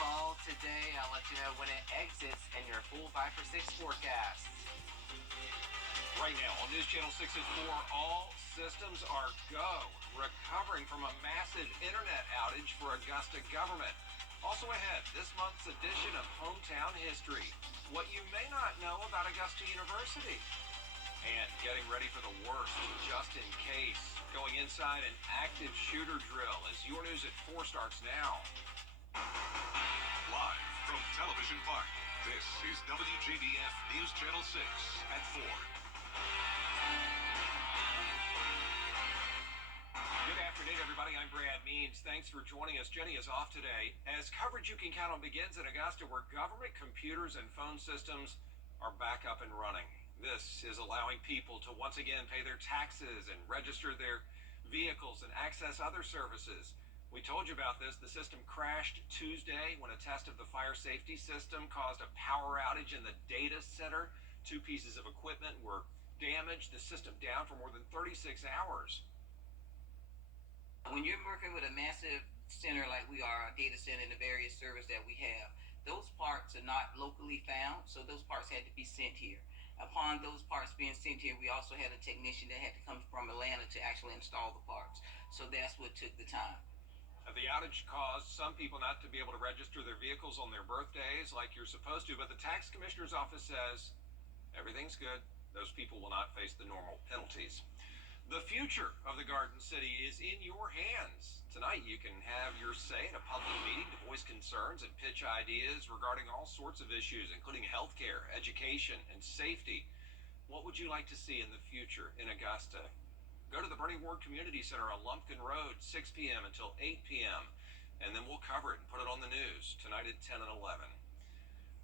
fall today. I'll let you know when it exits and your full 5 for 6 forecasts. Right now on News Channel 6 at 4, all systems are go. Recovering from a massive internet outage for Augusta government. Also ahead, this month's edition of Hometown History. What you may not know about Augusta University. And getting ready for the worst, just in case. Going inside an active shooter drill as your news at 4 starts now. Live from Television Park, this is Wjbf News Channel 6 at 4. Good afternoon, everybody. I'm Brad Means. Thanks for joining us. Jenny is off today. As coverage you can count on begins in Augusta, where government computers and phone systems are back up and running. This is allowing people to once again pay their taxes and register their vehicles and access other services. We told you about this. The system crashed Tuesday when a test of the fire safety system caused a power outage in the data center. 2 pieces of equipment were damaged. The system down for more than 36 hours. When you're working with a massive center like we are, a data center and the various servers that we have, those parts are not locally found, so those parts had to be sent here. Upon those parts being sent here, we also had a technician that had to come from Atlanta to actually install the parts. So that's what took the time. The outage caused some people not to be able to register their vehicles on their birthdays like you're supposed to, but the tax commissioner's office says everything's good. Those people will not face the normal penalties. The future of the Garden City is in your hands. Tonight you can have your say in a public meeting to voice concerns and pitch ideas regarding all sorts of issues, including healthcare, education, and safety. What would you like to see in the future in Augusta? Go to the Bernie Ward Community Center on Lumpkin Road, 6 p.m. until 8 p.m., and then we'll cover it and put it on the news tonight at 10 and 11.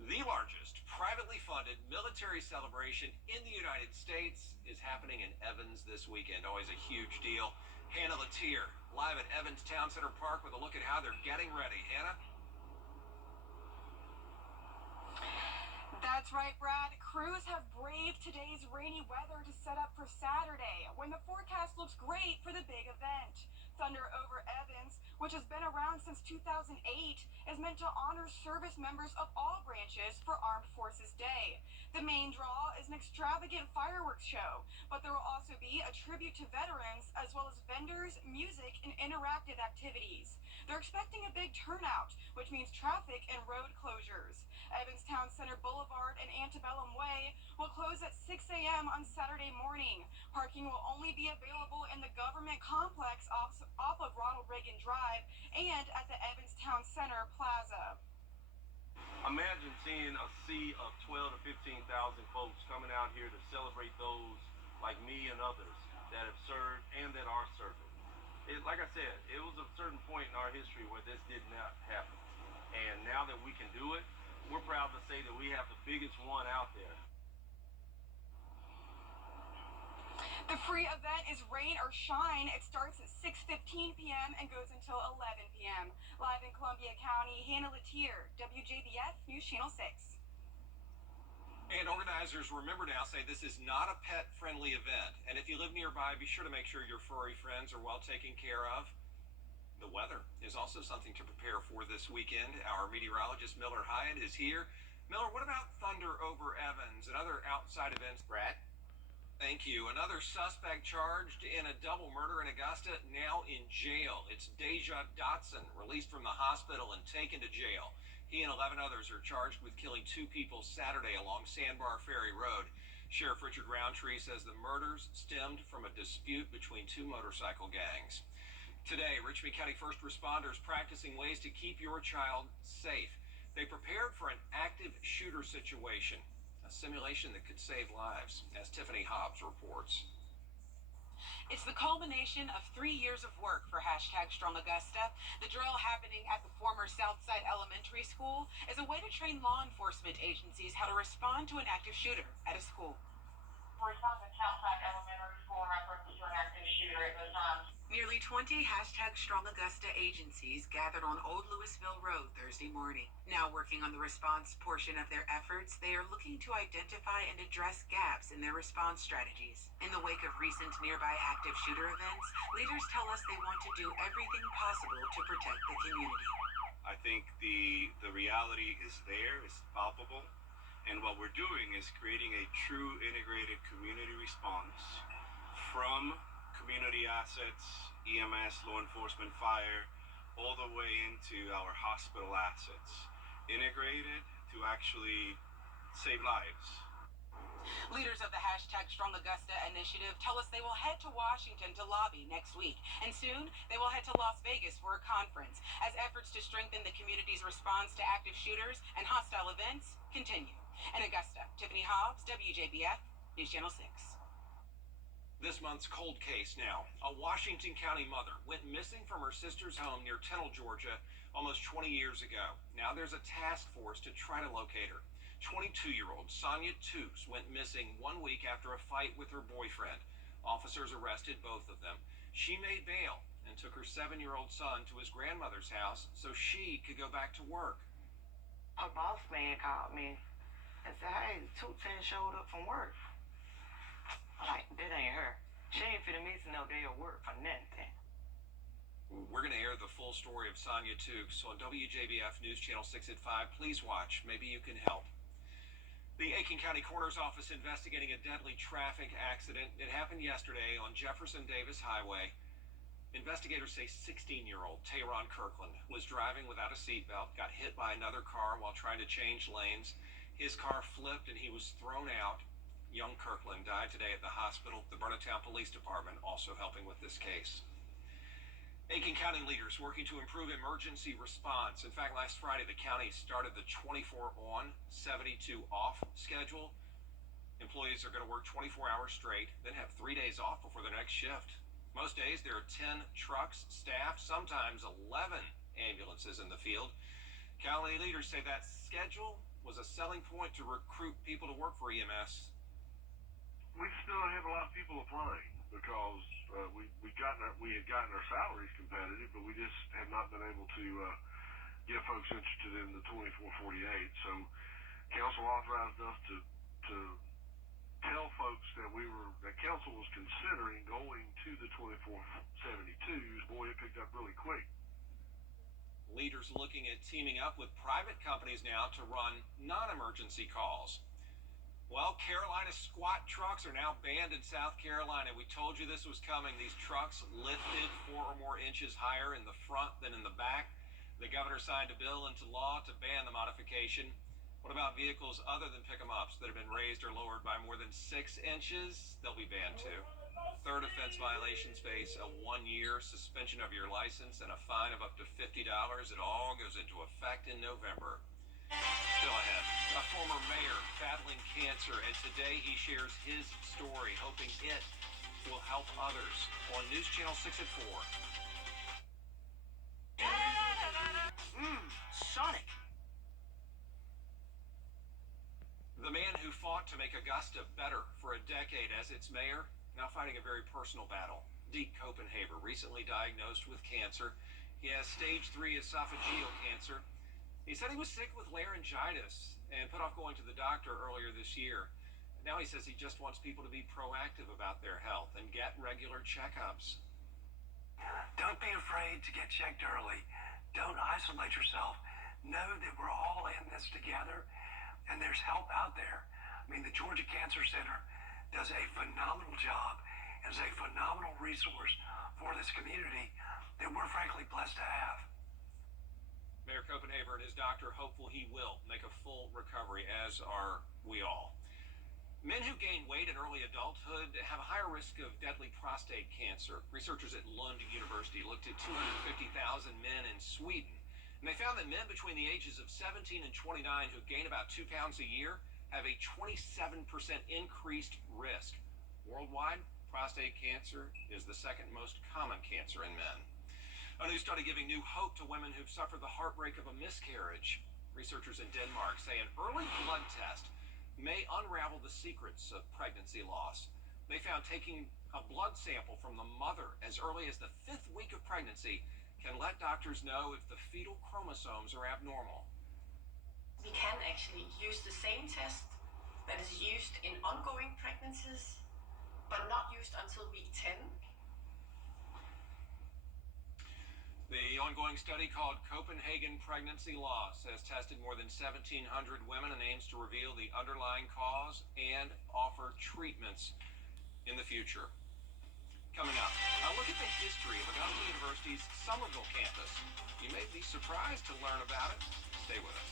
The largest privately funded military celebration in the United States is happening in Evans this weekend. Always a huge deal. Hannah Latier, live at Evans Town Center Park with a look at how they're getting ready. Hannah? That's right, Brad. Crews have braved today's rainy weather to set up for Saturday, when the forecast looks great for the big event. Thunder over Evans, which has been around since 2008, is meant to honor service members of all branches for Armed Forces Day. The main draw is an extravagant fireworks show, but there will also be a tribute to veterans, as well as vendors, music, and interactive activities. They're expecting a big turnout, which means traffic and road closures. Evans Town Center Boulevard and Antebellum Way will close at 6 a.m. on Saturday morning. Parking will only be available in the government complex off of Ronald Reagan Drive and at the Evans Town Center Plaza. Imagine seeing a sea of 12 to 15,000 folks coming out here to celebrate those like me and others that have served and that are serving. Like I said, it was a certain point in our history where this did not happen. And now that we can do it, we're proud to say that we have the biggest one out there. The free event is Rain or Shine. It starts at 6:15 p.m. and goes until 11 p.m. Live in Columbia County, Hannah Latier, Wjbf News Channel 6. And organizers, remember now, say this is not a pet-friendly event. And if you live nearby, be sure to make sure your furry friends are well taken care of. The weather is also something to prepare for this weekend. Our meteorologist, Miller Hyatt, is here. Miller, what about thunder over Evans and other outside events? Brad? Thank you. Another suspect charged in a double murder in Augusta, now in jail. It's Deja Dotson, released from the hospital and taken to jail. He and 11 others are charged with killing 2 people Saturday along Sandbar Ferry Road. Sheriff Richard Roundtree says the murders stemmed from a dispute between 2 motorcycle gangs. Today, Richmond County first responders practicing ways to keep your child safe. They prepared for an active shooter situation, a simulation that could save lives, as Tiffany Hobbs reports. It's the culmination of 3 years of work for #StrongAugusta. The drill happening at the former Southside Elementary School is a way to train law enforcement agencies how to respond to an active shooter at a school. For example, Southside Elementary School reference to an active shooter at those times. Nearly 20 #StrongAugusta agencies gathered on Old Louisville Road Thursday morning. Now working on the response portion of their efforts, they are looking to identify and address gaps in their response strategies. In the wake of recent nearby active shooter events, leaders tell us they want to do everything possible to protect the community. I think the reality is there, it's palpable. And what we're doing is creating a true integrated community response from community assets, EMS, law enforcement, fire, all the way into our hospital assets, integrated to actually save lives. Leaders of the hashtag Strong Augusta initiative tell us they will head to Washington to lobby next week. And soon, they will head to Las Vegas for a conference as efforts to strengthen the community's response to active shooters and hostile events continue. In Augusta, Tiffany Hobbs, WJBF, News Channel 6. This month's cold case now. A Washington County mother went missing from her sister's home near Tennille, Georgia, almost 20 years ago. Now there's a task force to try to locate her. 22-year-old Sonia Tukes went missing 1 week after a fight with her boyfriend. Officers arrested both of them. She made bail and took her 7-year-old son to his grandmother's house so she could go back to work. A boss man called me and said, hey, Tukes ain't showed up from work. I'm like, that ain't her. She ain't finna miss no day of work for nothing. We're going to air the full story of Sonia Tukes on WJBF News Channel 6 at 5. Please watch. Maybe you can help. The Aiken County Coroner's Office investigating a deadly traffic accident. It happened yesterday on Jefferson Davis Highway. Investigators say 16-year-old Tayron Kirkland was driving without a seatbelt, got hit by another car while trying to change lanes. His car flipped and he was thrown out. Young Kirkland died today at the hospital. The Burnetown Police Department also helping with this case. Aiken County leaders working to improve emergency response. In fact, last Friday, the county started the 24 on, 72 off schedule. Employees are going to work 24 hours straight, then have 3 days off before their next shift. Most days, there are 10 trucks, staff, sometimes 11 ambulances in the field. County leaders say that schedule was a selling point to recruit people to work for EMS. We still don't have a lot of people applying because we had gotten our salaries competitive, but we just have not been able to get folks interested in the 2448. So council authorized us to tell folks that council was considering going to the 2472s. Boy, it picked up really quick. Leaders looking at teaming up with private companies now to run non-emergency calls. Well, Carolina squat trucks are now banned in South Carolina. We told you this was coming. These trucks lifted 4 or more inches higher in the front than in the back. The governor signed a bill into law to ban the modification. What about vehicles other than pick-em-ups that have been raised or lowered by more than 6 inches? They'll be banned too. Third offense violations face a 1-year suspension of your license and a fine of up to $50. It all goes into effect in November. Still ahead, a former mayor battling cancer, and today he shares his story, hoping it will help others. On News Channel 6 at 4. Sonic. The man who fought to make Augusta better for a decade as its mayor, now fighting a very personal battle. Deke Copenhaver, recently diagnosed with cancer. He has stage 3 esophageal cancer. He said he was sick with laryngitis and put off going to the doctor earlier this year. Now he says he just wants people to be proactive about their health and get regular checkups. Don't be afraid to get checked early. Don't isolate yourself. Know that we're all in this together and there's help out there. I mean, the Georgia Cancer Center does a phenomenal job and is a phenomenal resource for this community that we're frankly blessed to have. Mayor Copenhaver and his doctor hopeful he will make a full recovery, as are we all. Men who gain weight in early adulthood have a higher risk of deadly prostate cancer. Researchers at Lund University looked at 250,000 men in Sweden, and they found that men between the ages of 17 and 29 who gain about 2 pounds a year have a 27% increased risk. Worldwide, prostate cancer is the second most common cancer in men. A new study giving new hope to women who've suffered the heartbreak of a miscarriage. Researchers in Denmark say an early blood test may unravel the secrets of pregnancy loss. They found taking a blood sample from the mother as early as the 5th week of pregnancy can let doctors know if the fetal chromosomes are abnormal. We can actually use the same test that is used in ongoing pregnancies, but not used until week 10. The ongoing study called Copenhagen Pregnancy Loss has tested more than 1,700 women and aims to reveal the underlying cause and offer treatments in the future. Coming up, a look at the history of Augusta University's Somerville campus. You may be surprised to learn about it. Stay with us.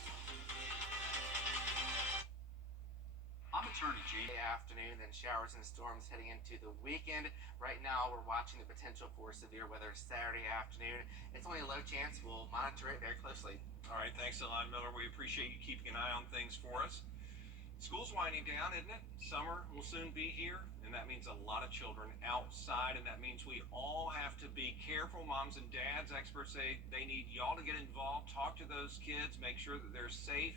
I'm Attorney G. Afternoon, then showers and storms heading into the weekend. Right now, we're watching the potential for severe weather Saturday afternoon. It's only a low chance. We'll monitor it very closely. All right, thanks, Alon Miller. We appreciate you keeping an eye on things for us. School's winding down, isn't it? Summer will soon be here, and that means a lot of children outside, and that means we all have to be careful. Moms and dads, experts say they need y'all to get involved, talk to those kids, make sure that they're safe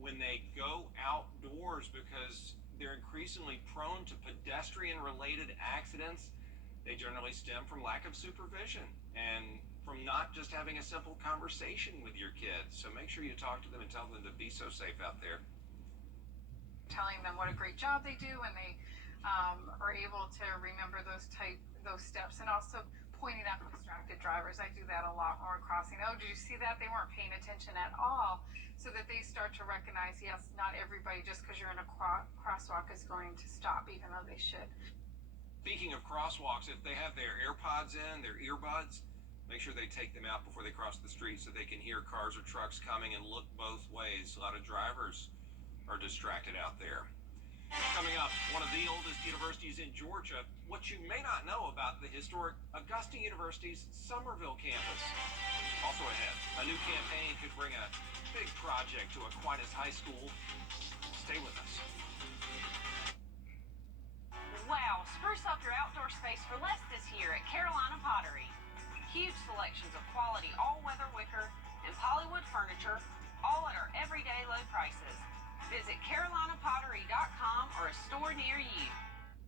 when they go outdoors, because they're increasingly prone to pedestrian-related accidents. They generally stem from lack of supervision and from not just having a simple conversation with your kids. So make sure you talk to them and tell them to be so safe out there. Telling them what a great job they do, and they are able to remember those steps, and also pointing out distracted drivers. I do that a lot when we're crossing. Oh, did you see that? They weren't paying attention at all. So that they start to recognize, yes, not everybody, just because you're in a crosswalk, is going to stop, even though they should. Speaking of crosswalks, if they have their AirPods in, their earbuds, make sure they take them out before they cross the street so they can hear cars or trucks coming and look both ways. A lot of drivers are distracted out there. Coming up, one of the oldest universities in Georgia, what you may not know about the historic Augusta University's Somerville campus. Also ahead, a new campaign could bring a big project to Aquinas High School. Stay with us. Wow, spruce up your outdoor space for less this year at Carolina Pottery. Huge selections of quality all-weather wicker and polywood furniture, all at our everyday low prices. Visit carolinapottery.com or a store near you.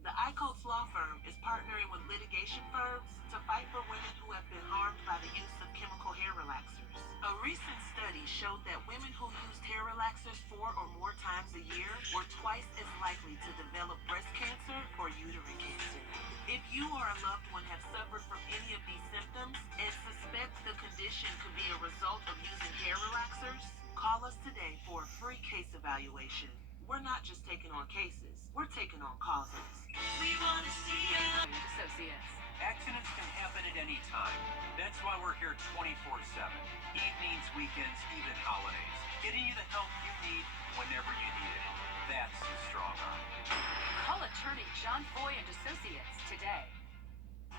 The Icotes Law Firm is partnering with litigation firms to fight for women who have been harmed by the use of chemical hair relaxers. A recent study showed that women who used hair relaxers 4 or more times a year were twice as likely to develop breast cancer or uterine cancer. If you or a loved one have suffered from any of these symptoms and suspect the condition could be a result of using hair relaxers, call us today for a free case evaluation. We're not just taking on cases, we're taking on causes. We want to see you. Associates. Accidents can happen at any time. That's why we're here 24/7. Evenings, weekends, even holidays. Getting you the help you need whenever you need it. That's the strong arm. Call attorney John Foy and Associates today.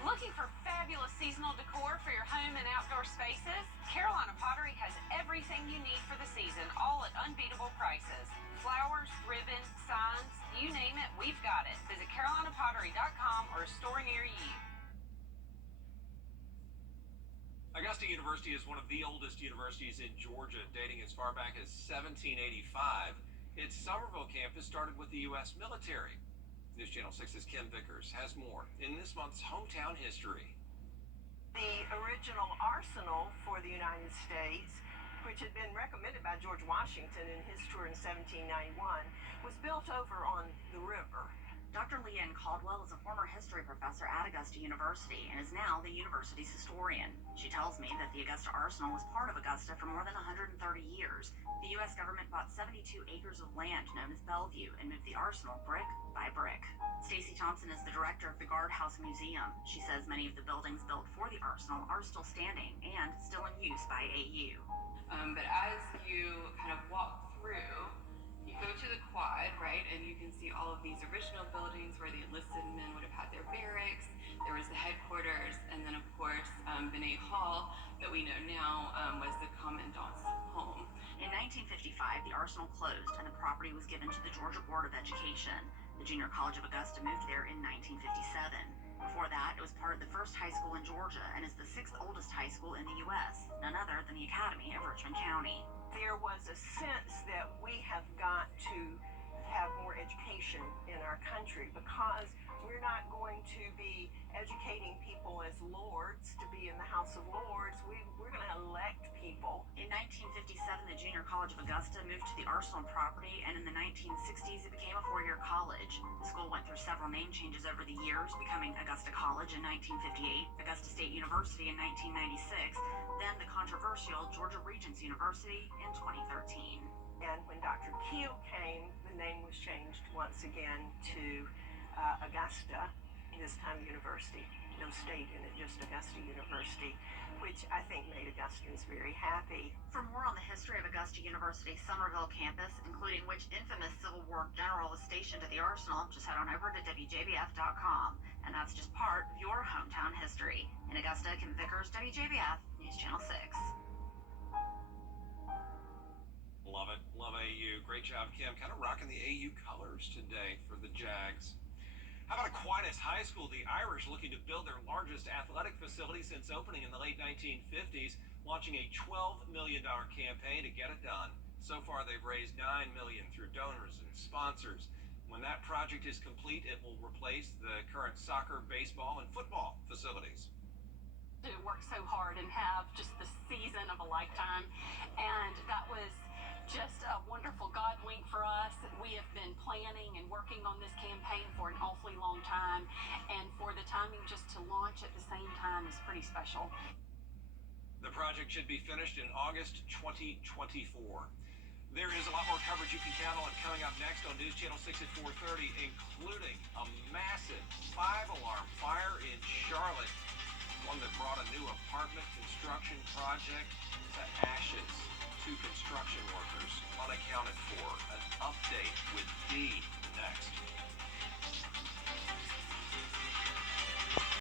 Looking for fabulous seasonal decor for your home and outdoor spaces? Carolina Pottery has everything you need for the season, all at unbeatable prices. Flowers, ribbon, signs, you name it, we've got it. Visit carolinapottery.com or a store near you. Augusta University is one of the oldest universities in Georgia, dating as far back as 1785. Its Somerville campus started with the U.S. military. News Channel 6's Kim Vickers has more in this month's Hometown History. The original arsenal for the United States, which had been recommended by George Washington in his tour in 1791, was built over on the river. Dr. Leanne Caldwell is a former history professor at Augusta University and is now the university's historian. She tells me that the Augusta Arsenal was part of Augusta for more than 130 years. The U.S. government bought 72 acres of land known as Bellevue and moved the arsenal brick by brick. Stacy Thompson is the director of the Guardhouse Museum. She says many of the buildings built for the arsenal are still standing and still in use by AU. But as you kind of walk through, you go to the quad, right, and you can see all of these original buildings where the enlisted men would have had their barracks. There was the headquarters, and then of course Benet Hall, that we know now was the commandant's home. In 1955, the arsenal closed and the property was given to the Georgia Board of Education. The Junior College of Augusta moved there in 1957. Before that, it was part of the first high school in Georgia and is the 6th oldest high school in the U.S., none other than the Academy of Richmond County. There was a a sense that we have got to have more education in our country, because we're not going to be educating people as lords to be in the House of Lords. We're going to elect people. In 1957, the Junior College of Augusta moved to the Arsenal property, and in the 1960s, it became a four-year college. The school went through several name changes over the years, becoming Augusta College in 1958, Augusta State University in 1996, then the controversial Georgia Regents University in 2013. And when Dr. Keel came, the name was changed once again to Augusta, this time University. No state in it, just Augusta University, which I think made Augustans very happy. For more on the history of Augusta University's Summerville campus, including which infamous Civil War general was stationed at the Arsenal, just head on over to WJBF.com. And that's just part of your hometown history. In Augusta, Kim Vickers, WJBF, News Channel 6. Love it. Love AU. Great job, Kim. Kind of rocking the AU colors today for the Jags. How about Aquinas High School? The Irish looking to build their largest athletic facility since opening in the late 1950s, launching a $12 million campaign to get it done. So far, they've raised $9 million through donors and sponsors. When that project is complete, it will replace the current soccer, baseball, and football facilities. To work so hard and have just the season of a lifetime, and that was just a wonderful God wink for us. We have been planning and working on this campaign for an awfully long time, and for the timing just to launch at the same time is pretty special. The project should be finished in August 2024. There is a lot more coverage you can count on coming up next on News Channel 6 at 4:30, including a massive 5-alarm fire in Charlotte, one that brought a new apartment construction project to ashes. 2 construction workers unaccounted for. An update with D next.